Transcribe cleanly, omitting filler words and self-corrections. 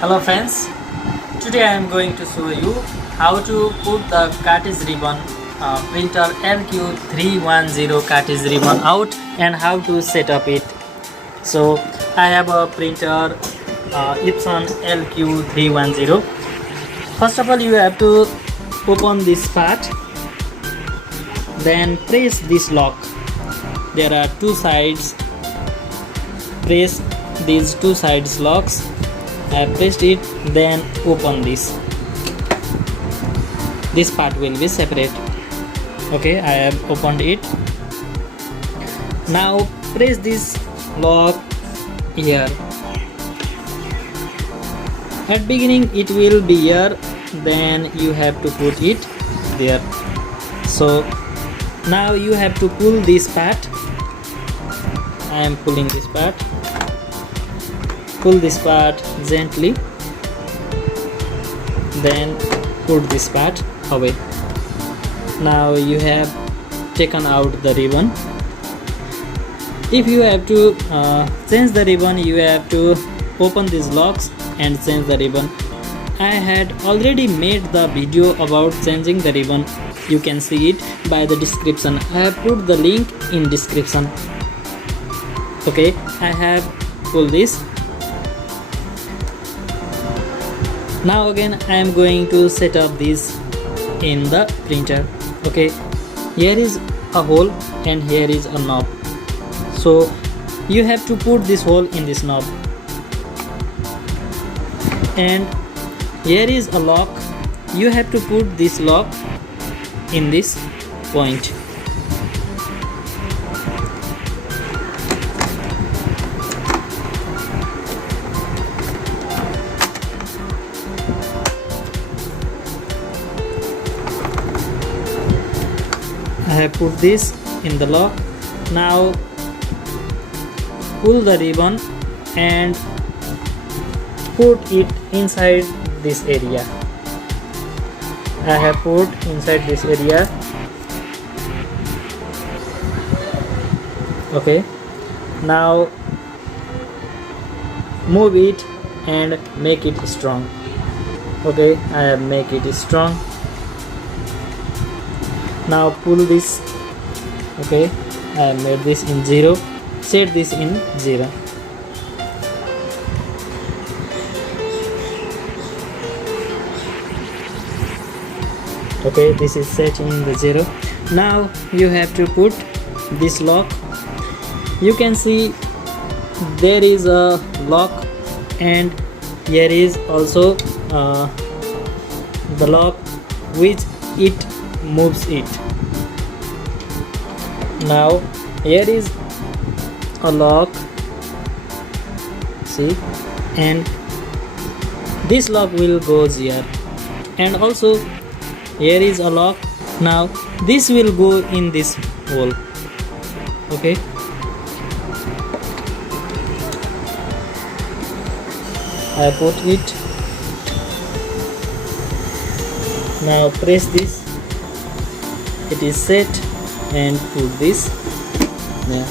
Hello friends, today I am going to show you how to put the cartridge ribbon printer LQ310 cartridge ribbon out and how to set up it. So I have a printer Epson LQ310. First of all, you have to open this part, then press this lock. There are two sides. Press these two sides locks. I have pressed it, then open this. This part will be separate. Okay, I have opened it. Now press this lock here. At beginning it will be here, then you have to put it there. So now you have to pull this part. I am pulling this part. Pull this part gently, then put this part away. Now you have taken out the ribbon. If you have to change the ribbon, you have to open these locks and change the ribbon. I had already made the video about changing the ribbon. You can see it by the description. I have put the link in description. Okay, I have pulled this. Now again I am going to set up this in the printer. Okay, here is a hole and here is a knob. So you have to put this hole in this knob, and here is a lock. You have to put this lock in this point. I have put this in the lock. Now pull the ribbon and put it inside this area. I have put inside this area. Okay, now move it and make it strong. Okay, I have make it strong. Now pull this. Okay, I have made this in 0. Set this in 0. Okay, this is set in the 0. Now you have to put this lock. You can see there is a lock, and here is also the lock which it moves it. Now here is a lock, see, and this lock will go here, and also here is a lock. Now this will go in this hole. Okay, I put it. Now press this. It is set, and put this there.